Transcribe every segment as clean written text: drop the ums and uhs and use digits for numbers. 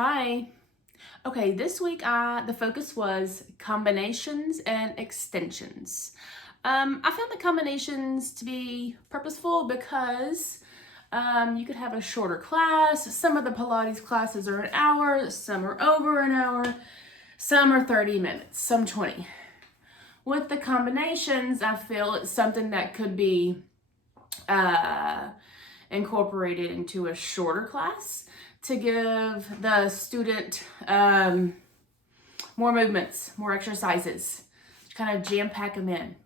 Hi. Okay, this week the focus was combinations and extensions. I found the combinations to be purposeful because you could have a shorter class. Some of the Pilates classes are an hour, some are over an hour, some are 30 minutes, some 20. With the combinations, I feel it's something that could be incorporated into a shorter class to give the student more movements, more exercises, kind of jam pack them in.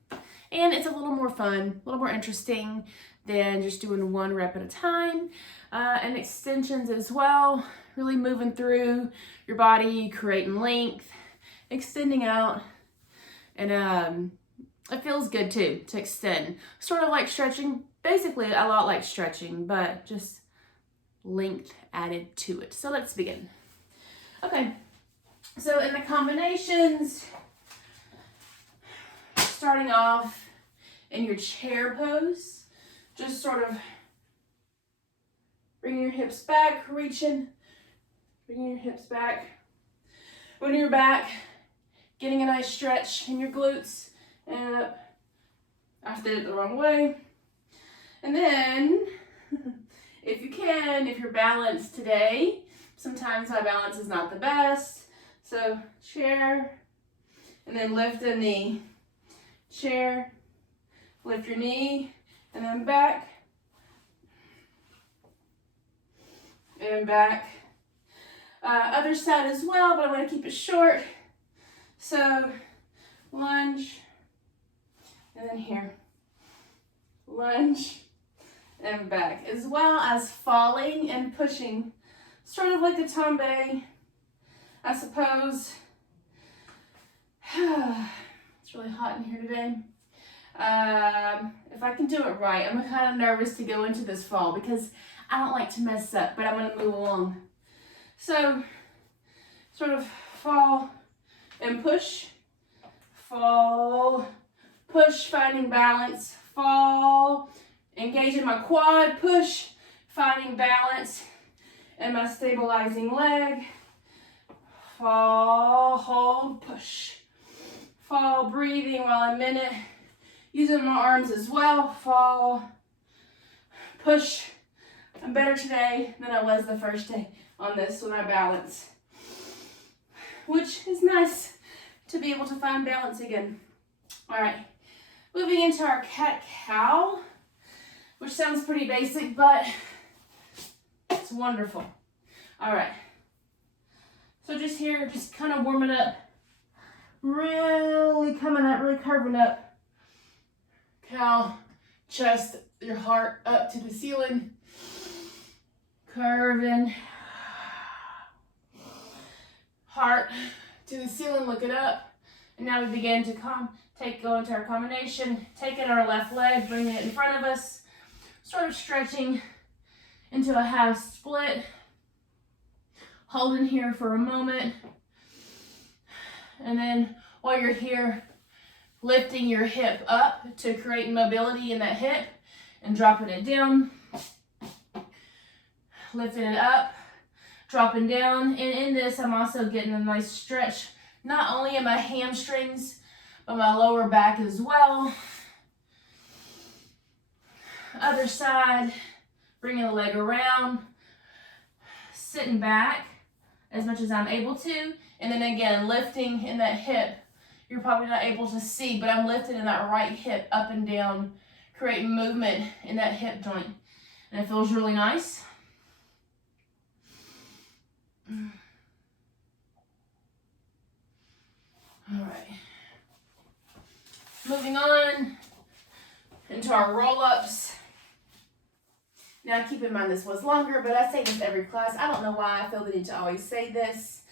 And it's a little more fun, a little more interesting than just doing one rep at a time. And extensions as well, really moving through your body, creating length, extending out. And it feels good too to extend. Sort of like stretching, basically a lot like stretching, but just length added to it. So let's begin. Okay, so in the combinations, starting off in your chair pose, just sort of bringing your hips back, reaching, bringing your hips back. When you're back, getting a nice stretch in your glutes and up. I did it the wrong way. And then, if you can, if you're balanced today, sometimes my balance is not the best. So chair, and then lift a knee. Chair, lift your knee, and then back. And back. Other side as well, but I'm going to keep it short. So lunge, and then here. Lunge, and back, as well as falling and pushing, sort of like a tombe, I suppose. It's really hot in here today. If I can do it right, I'm kind of nervous to go into this fall because I don't like to mess up, but I'm going to move along. So, sort of fall and push, fall, push, finding balance, fall, engaging my quad, push, finding balance, and my stabilizing leg. Fall, hold, push. Fall, breathing while I'm in it. Using my arms as well. Fall, push. I'm better today than I was the first day on this when I balance. Which is nice to be able to find balance again. All right, moving into our cat-cow, which sounds pretty basic, but it's wonderful. All right, so just here, just kind of warming up, really coming up, really curving up. Cow, chest, your heart up to the ceiling, curving, heart to the ceiling, look it up. And now we begin to go into our combination, taking our left leg, bringing it in front of us, sort of stretching into a half split, holding here for a moment, and then while you're here, lifting your hip up to create mobility in that hip and dropping it down, lifting it up, dropping down, and in this I'm also getting a nice stretch, not only in my hamstrings, but my lower back as well. Other side, bringing the leg around, sitting back as much as I'm able to, and then again, lifting in that hip. You're probably not able to see, but I'm lifting in that right hip up and down, creating movement in that hip joint. And it feels really nice. All right. Moving on into our roll-ups. Now keep in mind this was longer, but I say this every class. I don't know why I feel the need to always say this.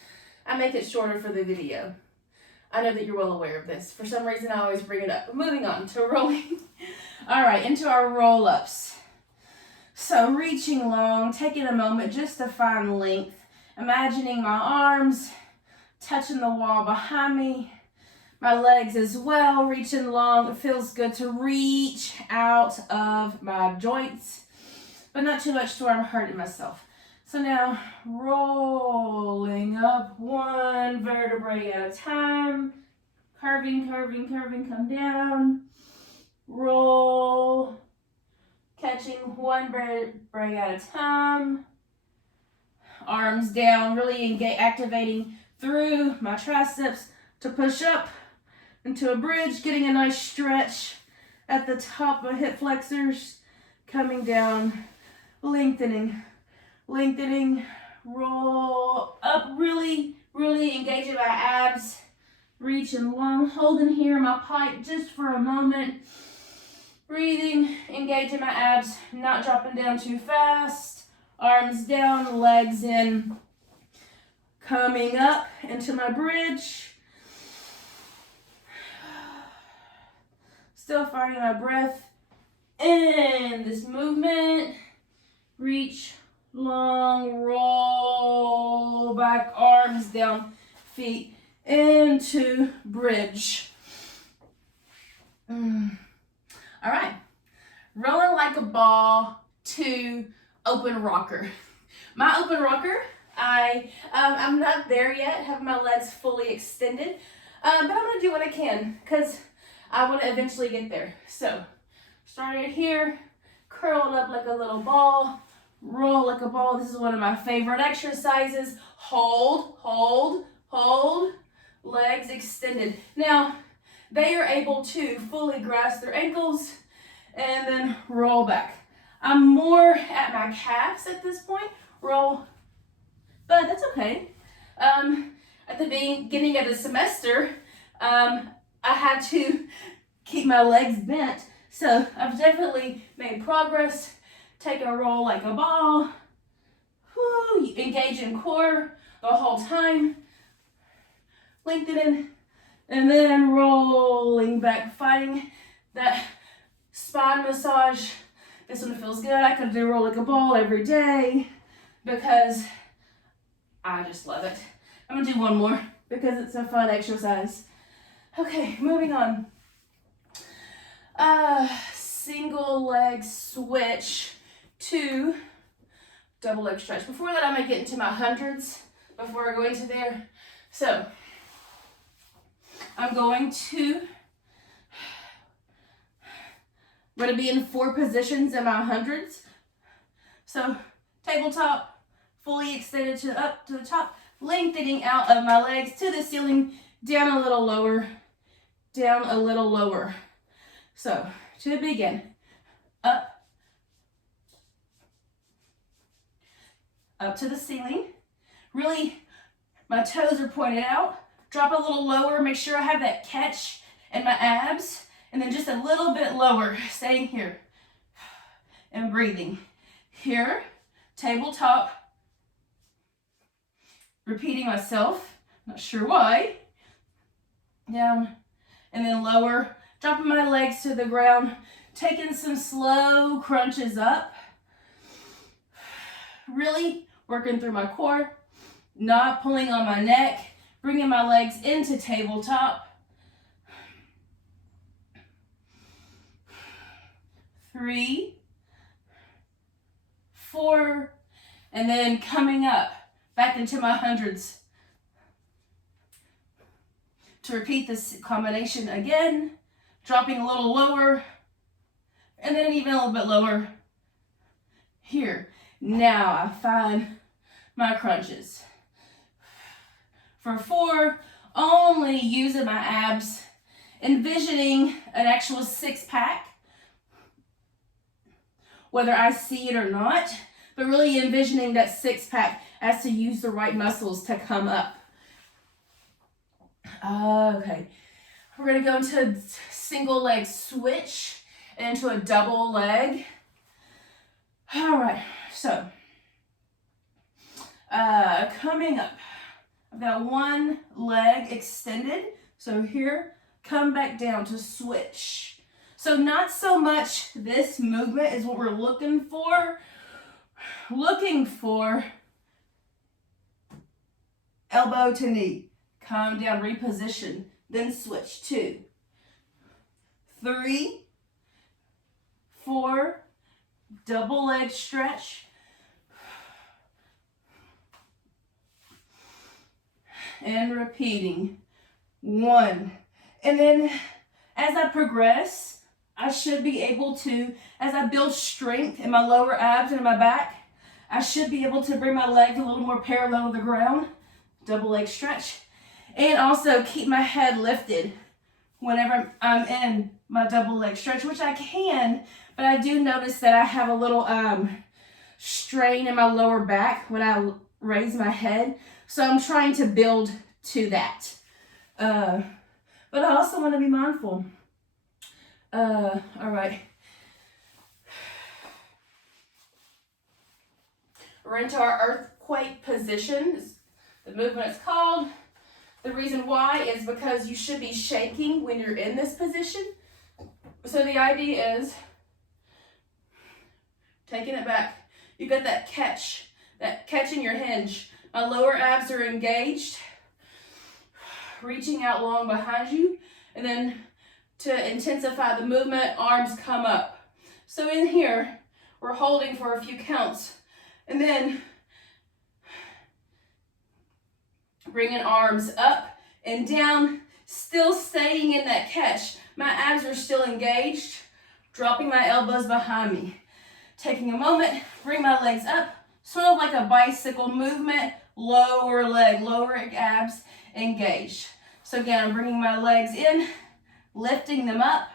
I make it shorter for the video. I know that you're well aware of this. For some reason, I always bring it up. But moving on to rolling. All right, into our roll-ups. So reaching long, taking a moment just to find length. Imagining my arms touching the wall behind me. My legs as well, reaching long. It feels good to reach out of my joints, but not too much to where I'm hurting myself. So now rolling up one vertebrae at a time, curving, curving, curving, come down, roll, catching one vertebrae at a time, arms down, really activating through my triceps to push up into a bridge, getting a nice stretch at the top of my hip flexors, coming down, lengthening, lengthening, roll up, really, really engaging my abs, reaching long, holding here my pipe just for a moment, breathing, engaging my abs, not dropping down too fast, arms down, legs in, coming up into my bridge, still finding my breath in this movement, reach, long, roll back, arms down, feet into bridge. All right, rolling like a ball to open rocker. My open rocker, I'm not there yet, have my legs fully extended, but I'm gonna do what I can because I want to eventually get there. So, started here, curled up like a little ball, roll like a ball. This is one of my favorite exercises. Hold, hold, hold, legs extended. Now, they are able to fully grasp their ankles and then roll back. I'm more at my calves at this point, roll, but that's okay. At the beginning of the semester, I had to keep my legs bent, so I've definitely made progress. Take a roll like a ball. Woo, engage in core the whole time. Lengthening, and then rolling back, finding that spine massage. This one feels good. I could do roll like a ball every day because I just love it. I'm gonna do one more because it's a fun exercise. Okay, moving on. Single leg switch to double leg stretch. Before that, I'm gonna get into my hundreds before I go into there. So, I'm going to be in 4 positions in my hundreds. So, tabletop, fully extended to up to the top, lengthening out of my legs to the ceiling, down a little lower, down a little lower. So, to begin, up to the ceiling. Really, my toes are pointed out. Drop a little lower, make sure I have that catch in my abs, and then just a little bit lower, staying here, and breathing. Here, tabletop, repeating myself, not sure why. Down, and then lower, dropping my legs to the ground, taking some slow crunches up. Really working through my core, not pulling on my neck, bringing my legs into tabletop. 3, 4, and then coming up back into my hundreds. To repeat this combination again, dropping a little lower, and then even a little bit lower here. Now I find my crunches. For 4, only using my abs, envisioning an actual 6-pack, whether I see it or not, but really envisioning that 6-pack as to use the right muscles to come up. Okay, we're gonna go into single leg switch and into a double leg. All right, so coming up, I've got one leg extended. So here, come back down to switch. So not so much this movement is what we're looking for. Looking for elbow to knee. Come down, reposition, then switch. 2, 3, 4, double leg stretch. and repeating. 1. And then as I progress, I should be able to, as I build strength in my lower abs and my back, I should be able to bring my legs a little more parallel to the ground, double leg stretch, and also keep my head lifted whenever I'm in my double leg stretch, which I can, but I do notice that I have a little strain in my lower back when I raise my head, so I'm trying to build to that. But I also want to be mindful. All right. We're into our earthquake position. The movement is called. The reason why is because you should be shaking when you're in this position. So the idea is taking it back. You got that catch in your hinge. My lower abs are engaged, reaching out long behind you, and then to intensify the movement, arms come up. So in here, we're holding for a few counts, and then bringing arms up and down, still staying in that catch. My abs are still engaged, dropping my elbows behind me. Taking a moment, bring my legs up, sort of like a bicycle movement, lower leg, lower abs engaged. So again, I'm bringing my legs in, lifting them up,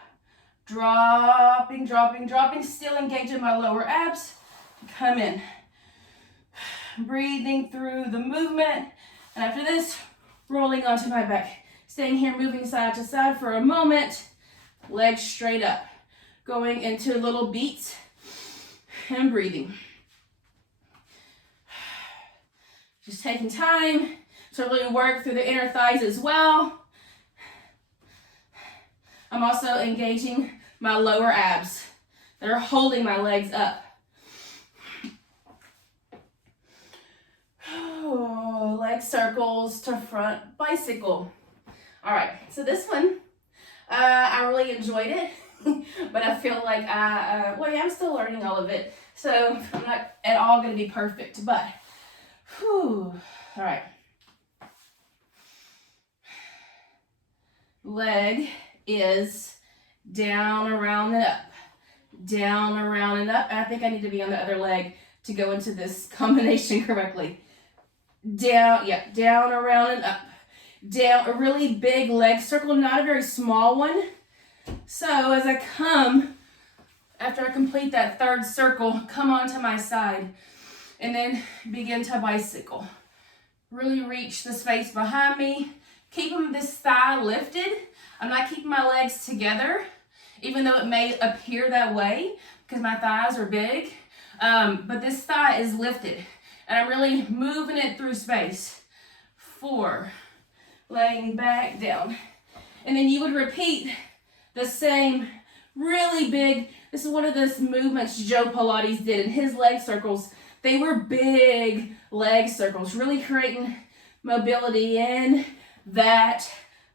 dropping, dropping, dropping, still engaging my lower abs. Come in. Breathing through the movement. And after this, rolling onto my back. Staying here, moving side to side for a moment. Legs straight up. Going into little beats and breathing. Just taking time to really work through the inner thighs as well. I'm also engaging my lower abs. They're holding my legs up. Oh, leg circles to front bicycle. All right, so this one, I really enjoyed it, but I feel like I'm still learning all of it, so I'm not at all going to be perfect, but, whew, all right. Leg is down, around, and up. Down, around, and up. I think I need to be on the other leg to go into this combination correctly. Down, yeah, down, around, and up. Down, a really big leg circle, not a very small one. So as I come, after I complete that third circle, come onto my side and then begin to bicycle. Really reach the space behind me. Keeping this thigh lifted. I'm not keeping my legs together, even though it may appear that way because my thighs are big. But this thigh is lifted. And I'm really moving it through space. 4, laying back down. And then you would repeat the same really big, this is one of those movements Joe Pilates did in his leg circles. They were big leg circles, really creating mobility in that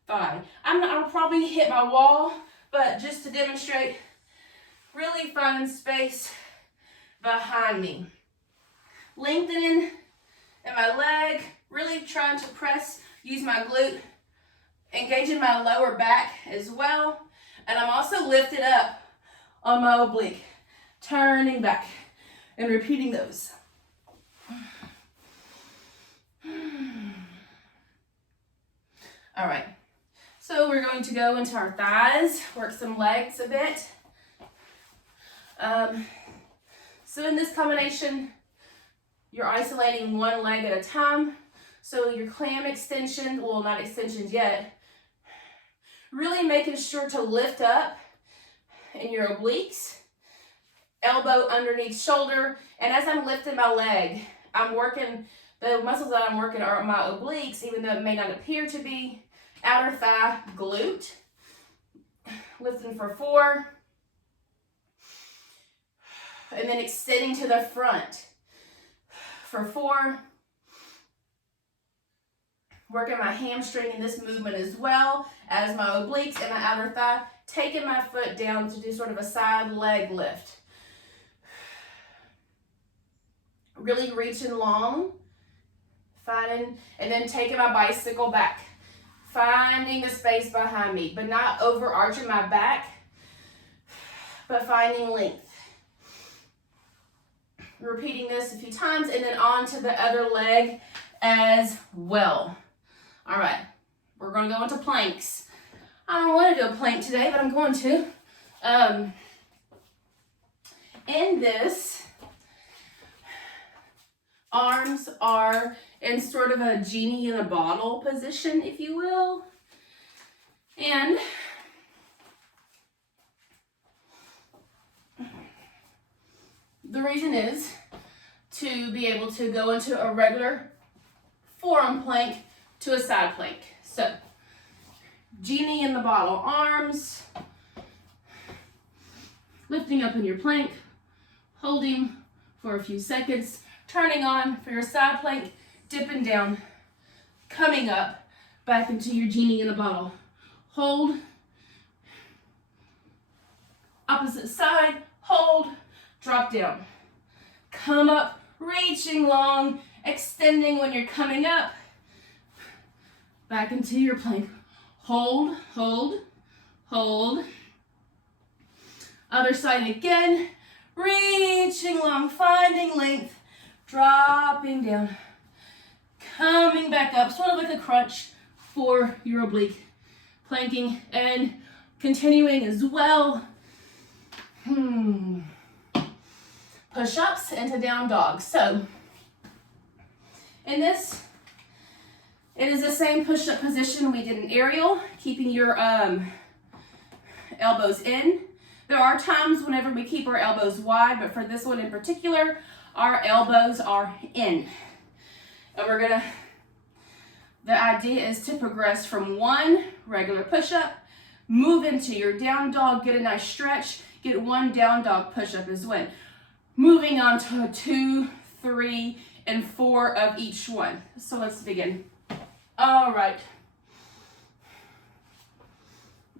thigh. I'll probably hit my wall, but just to demonstrate, really finding space behind me. Lengthening in my leg, really trying to press, use my glute, engaging my lower back as well. And I'm also lifted up on my oblique, turning back and repeating those. All right, so we're going to go into our thighs, work some legs a bit. So in this combination, you're isolating one leg at a time. So your clam extension, well, not extensions yet, really making sure to lift up in your obliques, elbow underneath shoulder. And as I'm lifting my leg, I'm working, the muscles that I'm working are my obliques, even though it may not appear to be. Outer thigh, glute. Lifting for 4. And then extending to the front for 4. Working my hamstring in this movement as well as my obliques and my outer thigh. Taking my foot down to do sort of a side leg lift. Really reaching long. running, and then taking my bicycle back. Finding the space behind me, but not overarching my back, but finding length. Repeating this a few times, and then on to the other leg as well. All right, we're gonna go into planks. I don't want to do a plank today, but I'm going to. In this, arms are in sort of a genie in a bottle position, if you will. And the reason is to be able to go into a regular forearm plank to a side plank. So, genie in the bottle, arms, lifting up in your plank, holding for a few seconds, turning on for your side plank, dipping down, coming up, back into your genie in a bottle. Hold, opposite side, hold, drop down. Come up, reaching long, extending when you're coming up, back into your plank. Hold, hold, hold. Other side again, reaching long, finding length, dropping down, coming back up, sort of like a crunch for your oblique. Planking and continuing as well. Push-ups into down dog. So, in this, it is the same push-up position we did in aerial, keeping your elbows in. There are times whenever we keep our elbows wide, but for this one in particular, our elbows are in. And the idea is to progress from one regular push-up, move into your down dog, get a nice stretch, get one down dog push-up as well. Moving on to 2, 3, and 4 of each one. So let's begin. All right.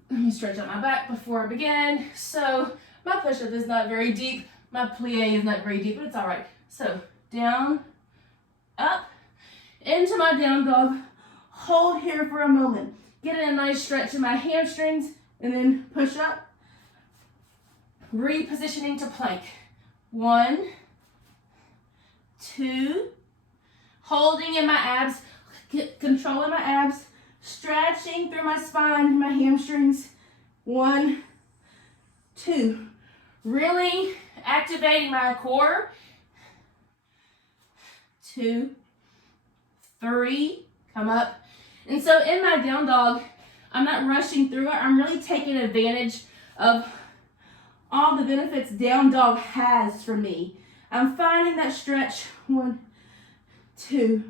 Let me stretch out my back before I begin. So my push-up is not very deep. My plie is not very deep, but it's all right. So down, up, into my down dog. Hold here for a moment. Get a nice stretch in my hamstrings, and then push up. Repositioning to plank. 1, 2, holding in my abs, controlling my abs, stretching through my spine, my hamstrings. 1, 2, really activating my core. 2, 3, come up. And so in my down dog, I'm not rushing through it. I'm really taking advantage of all the benefits down dog has for me. I'm finding that stretch. 1, 2,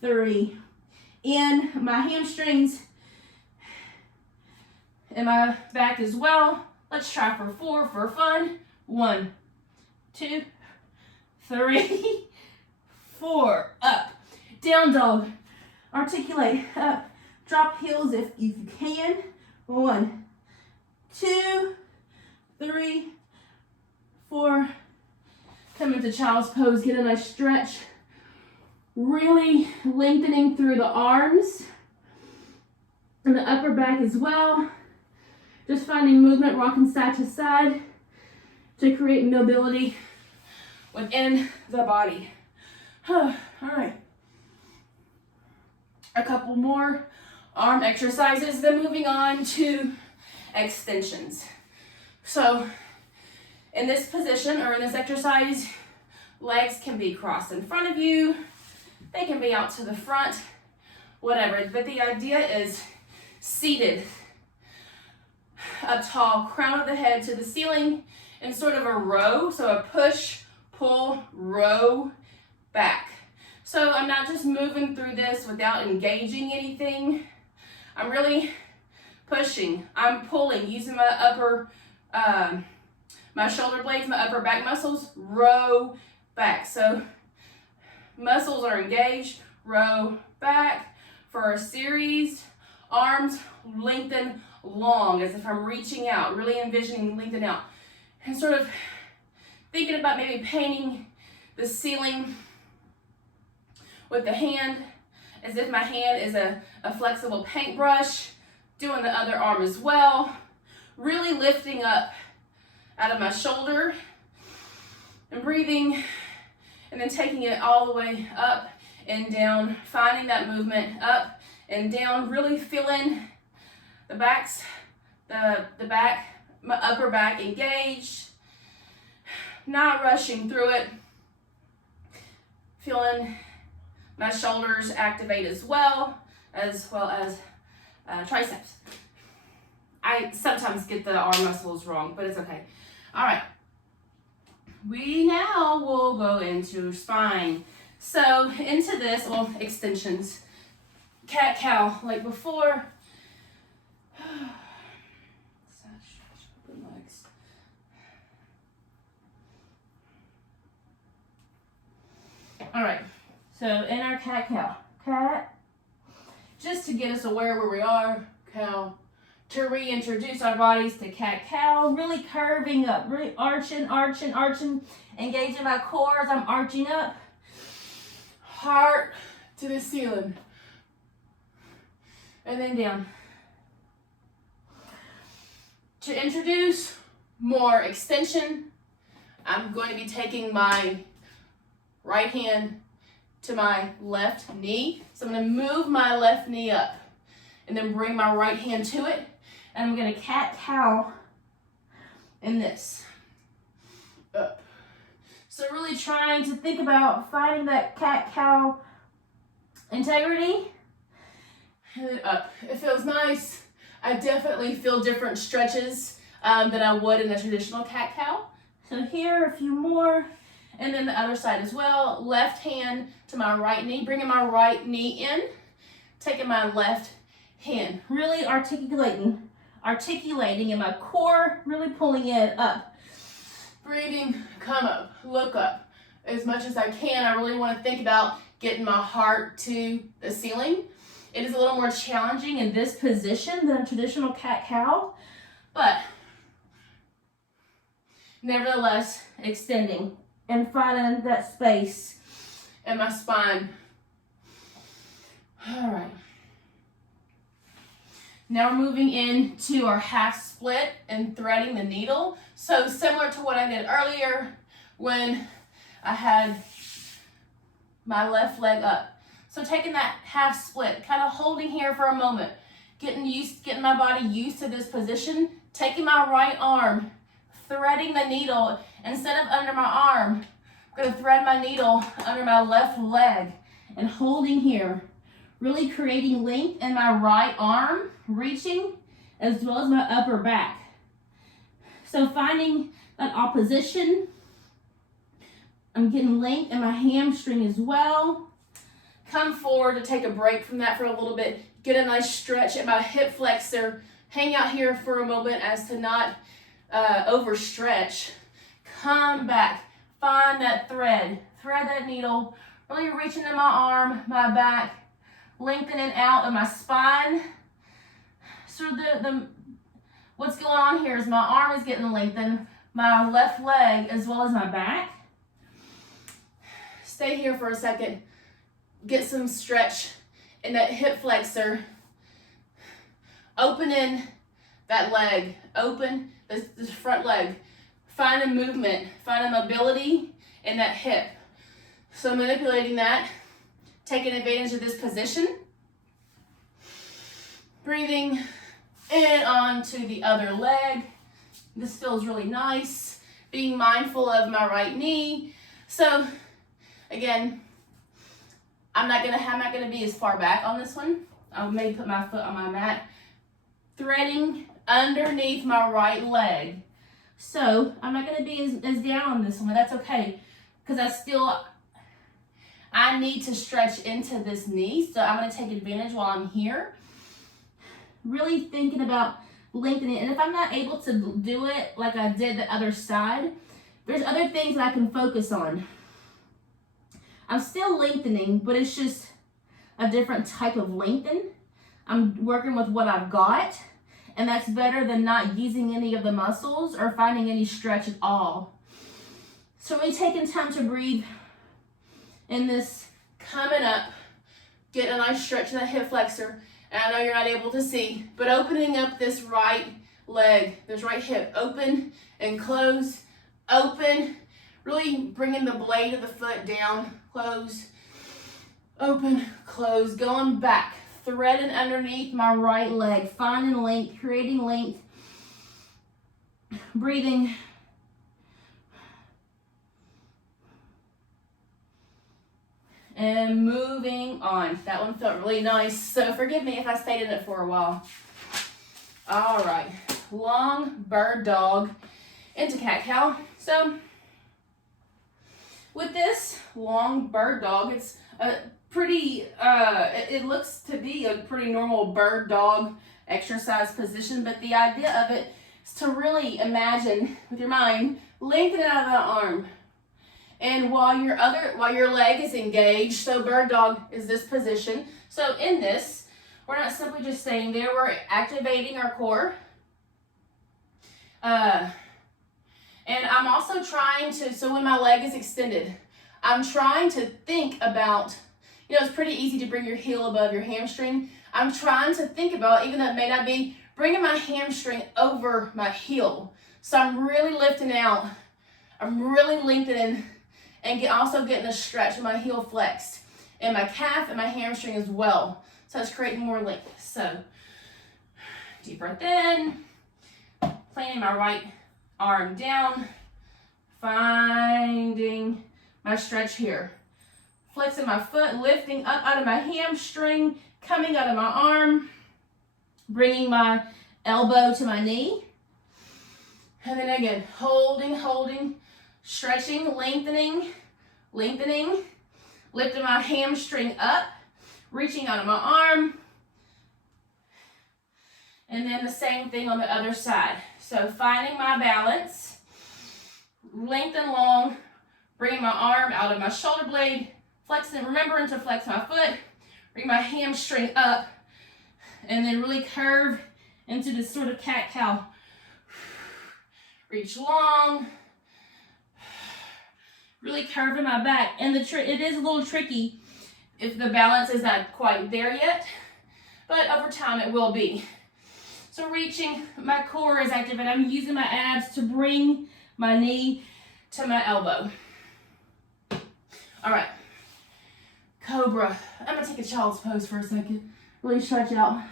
3. In my hamstrings and my back as well. Let's try for 4 for fun. 1, 2, 3, 4. Up. Down dog. Articulate. Up. Drop heels if you can. 1, 2, 3, 4. Come into child's pose. Get a nice stretch. Really lengthening through the arms and the upper back as well. Just finding movement, rocking side to side to create mobility within the body. All right. A couple more arm exercises, then moving on to extensions. So in this position or in this exercise, legs can be crossed in front of you. They can be out to the front, whatever. But the idea is seated up tall, crown of the head to the ceiling in sort of a row. So a push, pull, row, back. So I'm not just moving through this without engaging anything. I'm really pushing. I'm pulling, using my upper, my shoulder blades, my upper back muscles, row, back. So muscles are engaged, row, back. For a series, arms lengthen long as if I'm reaching out, really envisioning lengthen out. And sort of thinking about maybe painting the ceiling with the hand as if my hand is a flexible paintbrush, doing the other arm as well, really lifting up out of my shoulder and breathing, and then taking it all the way up and down, finding that movement up and down, really feeling the back, my upper back engaged, not rushing through it, feeling my shoulders activate as well as triceps. I sometimes get the arm muscles wrong, but it's okay. All right. We now will go into spine. So into this, well, extensions. Cat-cow, like before. All right, so in our cat-cow, cat, just to get us aware where we are, cow, to reintroduce our bodies to cat-cow, really curving up, really arching, engaging my core as I'm arching up, heart to the ceiling, and then down. To introduce more extension, I'm going to be taking my right hand to my left knee. So I'm going to move my left knee up and then bring my right hand to it. And I'm going to cat-cow in this. Up. So really trying to think about finding that cat-cow integrity. And then up. It feels nice. I definitely feel different stretches than I would in a traditional cat-cow. So here, a few more. And then the other side as well. Left hand to my right knee, bringing my right knee in, taking my left hand, really articulating in my core, really pulling it up. Breathing, come up, look up. As much as I can, I really want to think about getting my heart to the ceiling. It is a little more challenging in this position than a traditional cat-cow, but nevertheless, extending and finding that space in my spine. All right. Now we're moving into our half split and threading the needle. So similar to what I did earlier when I had my left leg up. So taking that half split, kind of holding here for a moment, getting my body used to this position, taking my right arm, threading the needle. Instead of under my arm, I'm going to thread my needle under my left leg and holding here, really creating length in my right arm, reaching, as well as my upper back. So finding that opposition, I'm getting length in my hamstring as well. Come forward to take a break from that for a little bit. Get a nice stretch at my hip flexor. Hang out here for a moment as to not overstretch. Come back, find that thread that needle, really reaching in my arm, my back, lengthening out in my spine. So what's going on here is my arm is getting lengthened, my left leg as well as my back. Stay here for a second, get some stretch in that hip flexor, opening that leg, open this front leg. Find a movement, find a mobility in that hip. So manipulating that, taking advantage of this position. Breathing in onto the other leg. This feels really nice. Being mindful of my right knee. So again, I'm not gonna be as far back on this one. I may put my foot on my mat. Threading underneath my right leg. So I'm not going to be as down on this one, but that's okay. Because I need to stretch into this knee. So I'm going to take advantage while I'm here. Really thinking about lengthening. And if I'm not able to do it like I did the other side, there's other things that I can focus on. I'm still lengthening, but it's just a different type of lengthen. I'm working with what I've got. And that's better than not using any of the muscles or finding any stretch at all. So really taking time to breathe in this coming up, getting a nice stretch in that hip flexor. And I know you're not able to see, but opening up this right leg, this right hip, open and close, open, really bringing the blade of the foot down, close, open, close, going back, threading underneath my right leg, finding length, creating length, breathing. And moving on. That one felt really nice, so forgive me if I stayed in it for a while. All right, long bird dog into cat-cow. So with this long bird dog, it's a pretty, it looks to be a pretty normal bird dog exercise position, but the idea of it is to really imagine with your mind, lengthen out of that arm. And while your leg is engaged, so bird dog is this position. So in this, we're not simply just staying there, we're activating our core. And I'm also trying to, so when my leg is extended, I'm trying to think about, it's pretty easy to bring your heel above your hamstring. I'm trying to think about, even though it may not be, bringing my hamstring over my heel. So I'm really lifting out, I'm really lengthening, and also getting a stretch with my heel flexed, and my calf and my hamstring as well. So it's creating more length. So deep breath in, planting my right arm down, finding my stretch here. Flexing my foot, lifting up out of my hamstring, coming out of my arm, bringing my elbow to my knee. And then again, holding, stretching, lengthening, lifting my hamstring up, reaching out of my arm. And then the same thing on the other side. So finding my balance, lengthen long, bringing my arm out of my shoulder blade, flexing, remembering to flex my foot, bring my hamstring up, and then really curve into this sort of cat-cow. Reach long, really curving my back. And it is a little tricky if the balance is not quite there yet, but over time it will be. So reaching, my core is active, and I'm using my abs to bring my knee to my elbow. All right, cobra. I'm gonna take a child's pose for a second. Really stretch out.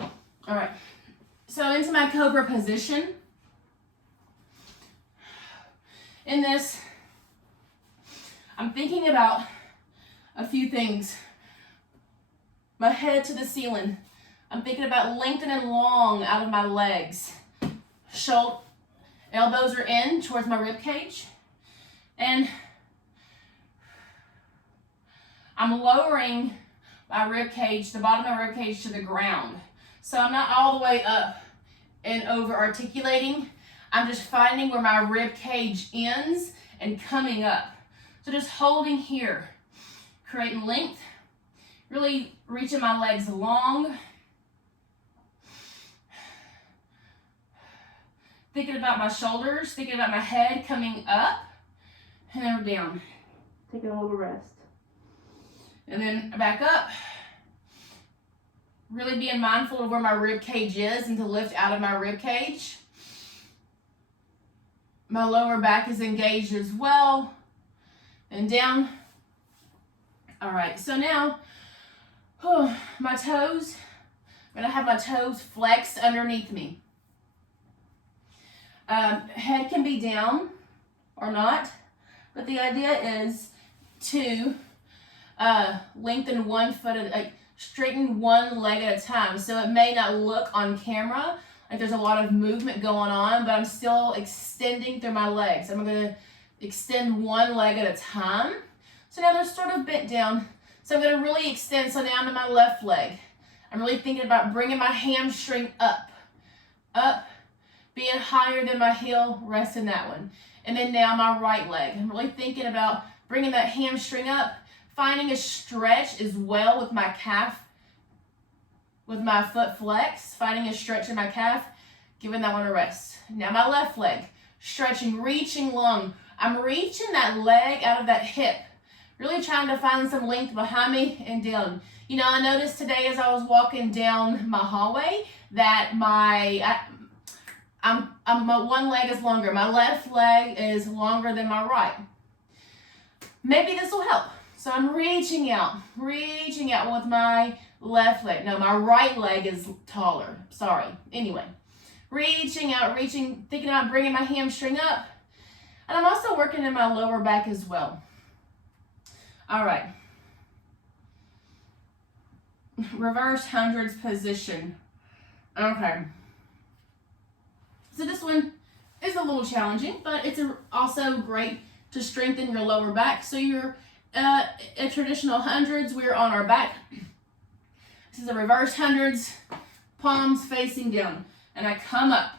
All right, so into my cobra position. In this, I'm thinking about a few things. My head to the ceiling. I'm thinking about lengthening long out of my legs. Elbows are in towards my rib cage. And I'm lowering my rib cage, the bottom of my rib cage, to the ground. So I'm not all the way up and over articulating. I'm just finding where my rib cage ends and coming up. So just holding here, creating length, really reaching my legs long. Thinking about my shoulders, thinking about my head coming up, and then we're down. Taking a little rest. And then back up. Really being mindful of where my rib cage is and to lift out of my rib cage. My lower back is engaged as well. And down. All right, so now, my toes, I'm gonna have my toes flexed underneath me. Head can be down or not, but the idea is to lengthen one foot, straighten one leg at a time. So it may not look on camera like there's a lot of movement going on, but I'm still extending through my legs. I'm gonna extend one leg at a time. So now they're sort of bent down. So I'm gonna really extend, so now I'm in my left leg. I'm really thinking about bringing my hamstring up, being higher than my heel, resting that one. And then now my right leg. I'm really thinking about bringing that hamstring up, finding a stretch as well with my calf, with my foot flex, finding a stretch in my calf, giving that one a rest. Now my left leg, stretching, reaching long. I'm reaching that leg out of that hip, really trying to find some length behind me and down. You know, I noticed today as I was walking down my hallway that my one leg is longer. My left leg is longer than my right. Maybe this will help. So I'm reaching out with my left leg. No, my right leg is taller. Sorry. Anyway, reaching out, thinking about bringing my hamstring up. And I'm also working in my lower back as well. All right. Reverse hundreds position. Okay. So this one is a little challenging, but it's also great to strengthen your lower back. So you're a traditional hundreds, we're on our back. This is a reverse hundreds, palms facing down. And I come up,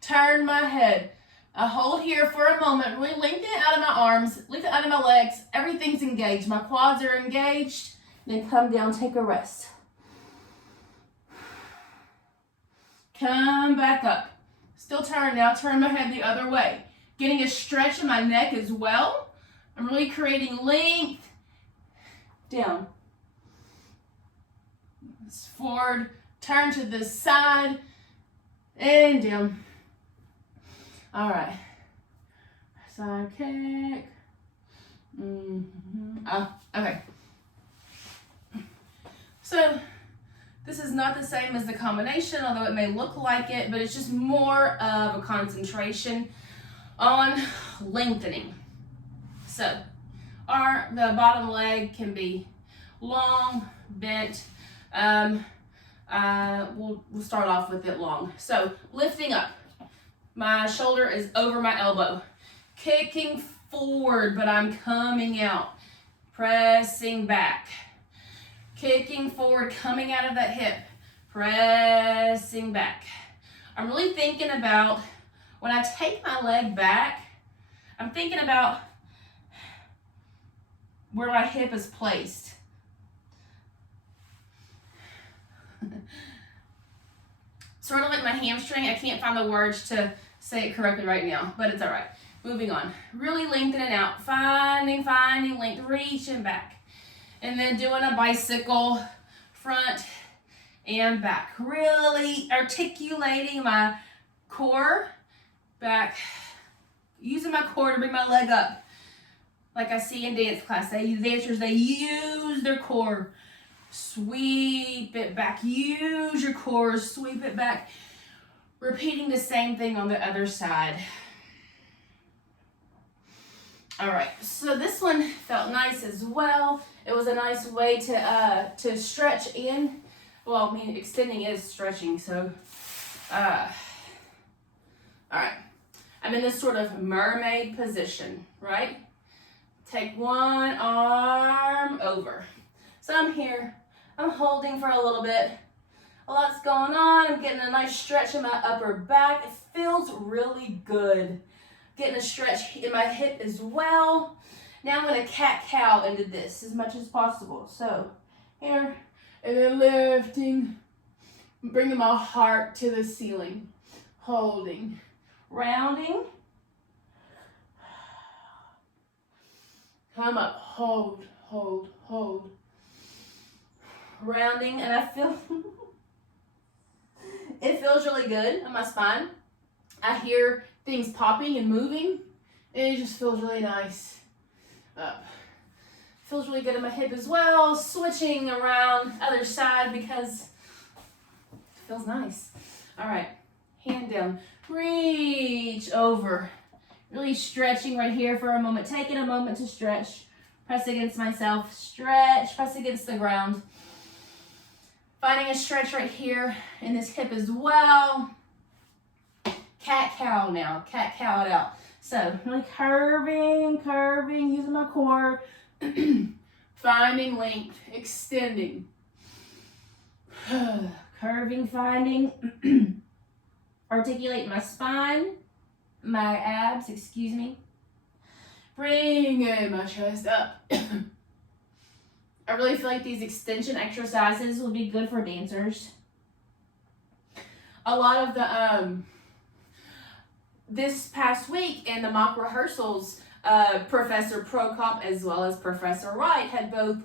turn my head. I hold here for a moment, really lengthen it out of my arms, lift it out of my legs. Everything's engaged. My quads are engaged. Then come down, take a rest. Come back up. Still turn now, turn my head the other way. Getting a stretch in my neck as well. I'm really creating length. Down. Forward, turn to the side, and down. All right. Side kick. Okay. So this is not the same as the combination, although it may look like it, but it's just more of a concentration on lengthening. So the bottom leg can be long, bent. We'll start off with it long. So lifting up. My shoulder is over my elbow. Kicking forward, but I'm coming out. Pressing back. Kicking forward, coming out of that hip. Pressing back. I'm really thinking about, when I take my leg back, I'm thinking about where my hip is placed. Sort of like my hamstring. I can't find the words to say it correctly right now, but it's all right. Moving on. Really lengthening out. Finding length. Reaching back. And then doing a bicycle front and back. Really articulating my core back. Using my core to bring my leg up. Like I see in dance class. Dancers, they use their core. Sweep it back. Use your core. Sweep it back. Repeating the same thing on the other side. All right. So this one felt nice as well. It was a nice way to stretch in. Well, I mean, extending is stretching. So, all right. I'm in this sort of mermaid position, right? Take one arm over. So I'm here. I'm holding for a little bit. A lot's going on. I'm getting a nice stretch in my upper back. It feels really good. Getting a stretch in my hip as well. Now I'm going to cat-cow into this as much as possible. So here, and then lifting, bringing my heart to the ceiling. Holding, rounding. Come up, hold, hold, hold. Rounding, and I feel it feels really good on my spine. I hear things popping and moving, and it just feels really nice. Up. Feels really good in my hip as well. Switching around other side because it feels nice. All right, hand down, reach over. Really stretching right here for a moment. Taking a moment to stretch. Press against myself. Stretch. Press against the ground. Finding a stretch right here in this hip as well. Cat-cow now. Cat-cow it out. So really curving, using my core. Finding length. Extending. Curving, finding. Articulate my spine. My abs, excuse me. Bringing my chest up. I really feel like these extension exercises will be good for dancers. A lot of the, this past week in the mock rehearsals, Professor Prokop as well as Professor Wright had both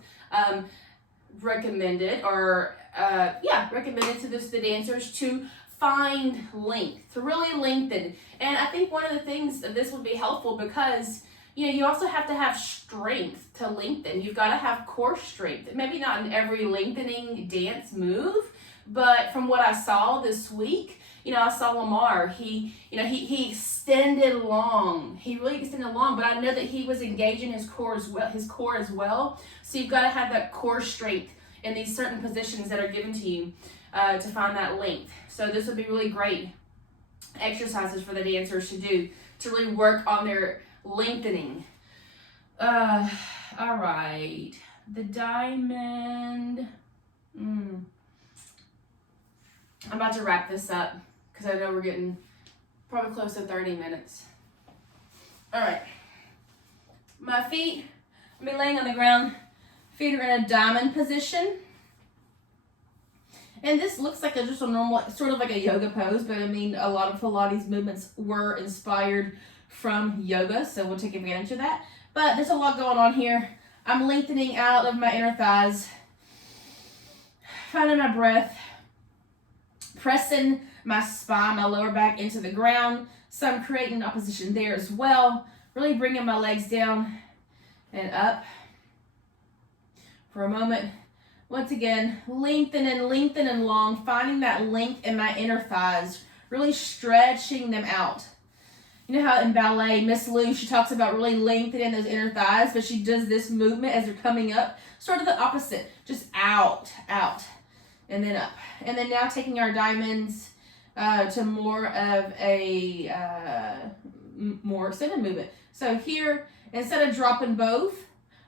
recommended to the dancers to find length, to really lengthen. And I think one of the things that this would be helpful because you also have to have strength to lengthen. You've got to have core strength. Maybe not in every lengthening dance move, but from what I saw this week, I saw Lamar. He extended long. He really extended long, but I know that he was engaging his core as well. So you've got to have that core strength in these certain positions that are given to you to find that length. So this would be really great exercises for the dancers to do to really work on their lengthening. All right, the diamond. I'm about to wrap this up because I know we're getting probably close to 30 minutes. All right, my feet, I'm gonna be laying on the ground. Feet are in a diamond position. And this looks like just a normal, sort of like a yoga pose, but I mean, a lot of Pilates movements were inspired from yoga, so we'll take advantage of that. But there's a lot going on here. I'm lengthening out of my inner thighs, finding my breath, pressing my spine, my lower back into the ground. So I'm creating opposition there as well. Really bringing my legs down and up for a moment. Once again, lengthen and long, finding that length in my inner thighs, really stretching them out. You know how in ballet, Miss Lou, she talks about really lengthening those inner thighs, but she does this movement as they're coming up, sort of the opposite, just out, and then up. And then now taking our diamonds to more of a more extended movement. So here, instead of dropping both,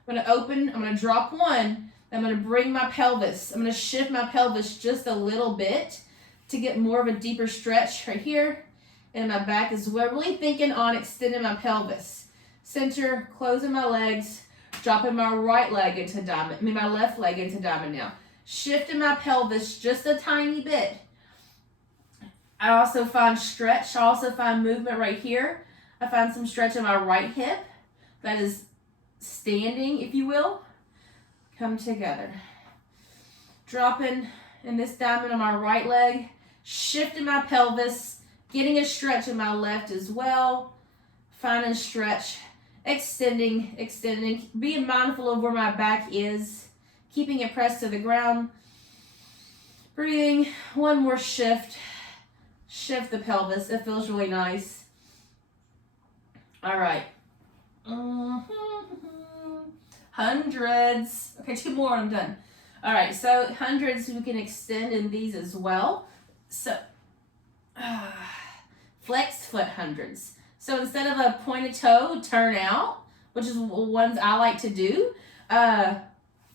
I'm going to open, I'm going to drop one, I'm going to bring my pelvis. I'm going to shift my pelvis just a little bit to get more of a deeper stretch right here and my back as well. Really thinking on extending my pelvis. Center, closing my legs, dropping my right leg into diamond. My left leg into diamond now. Shifting my pelvis just a tiny bit. I also find stretch. I also find movement right here. I find some stretch in my right hip. That is standing, if you will. Come together. Dropping in this diamond on my right leg, shifting my pelvis, getting a stretch in my left as well, finding stretch, extending, being mindful of where my back is, keeping it pressed to the ground, breathing, one more shift the pelvis, it feels really nice. All right. Hundreds. Okay, 2 more and I'm done. All right, so hundreds we can extend in these as well. So, flex foot hundreds. So instead of a pointed toe, turn out, which is ones I like to do,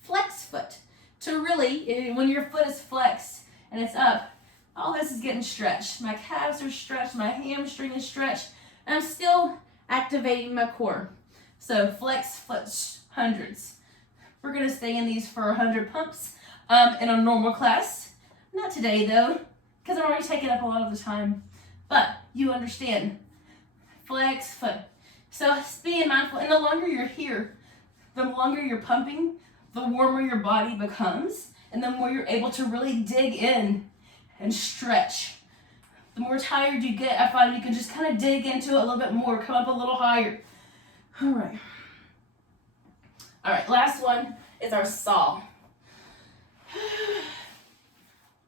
flex foot. To really, when your foot is flexed and it's up, all this is getting stretched. My calves are stretched, my hamstring is stretched, and I'm still activating my core. So flex foot hundreds. We're going to stay in these for 100 pumps in a normal class. Not today though, because I'm already taking up a lot of the time. But you understand. Flex foot. So being mindful, and the longer you're here, the longer you're pumping, the warmer your body becomes, and the more you're able to really dig in and stretch. The more tired you get, I find you can just kind of dig into it a little bit more, come up a little higher. All right, last one is our saw.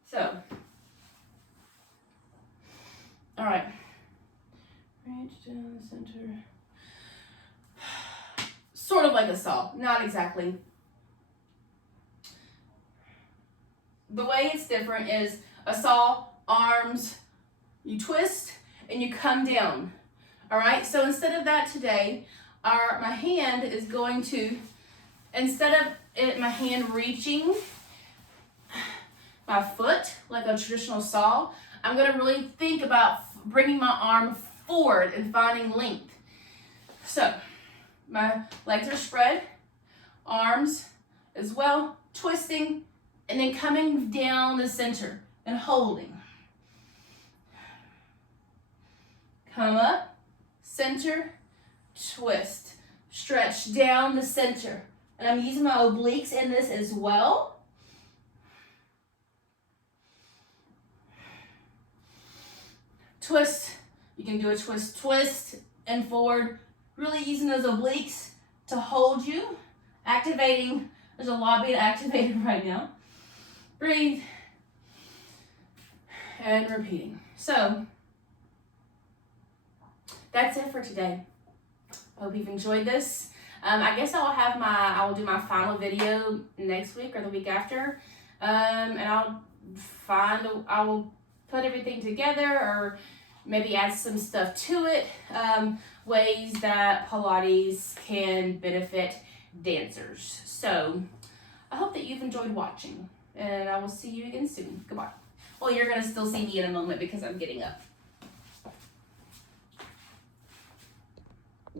So, all right. Reach down the center. Sort of like a saw, not exactly. The way it's different is a saw, arms, you twist and you come down. All right, so instead of that today, my hand is going to, instead of my hand reaching my foot like a traditional saw, I'm going to really think about bringing my arm forward and finding length. So my legs are spread, arms as well, twisting, and then coming down the center and holding. Come up, center, twist. Stretch down the center. And I'm using my obliques in this as well. Twist. You can do a twist, twist, and forward. Really using those obliques to hold you. Activating. There's a lot being activated right now. Breathe. And repeating. So, that's it for today. I hope you've enjoyed this. I guess I will do my final video next week or the week after. And I will put everything together or maybe add some stuff to it. Ways that Pilates can benefit dancers. So I hope that you've enjoyed watching, and I will see you again soon. Goodbye. Well, you're going to still see me in a moment because I'm getting up.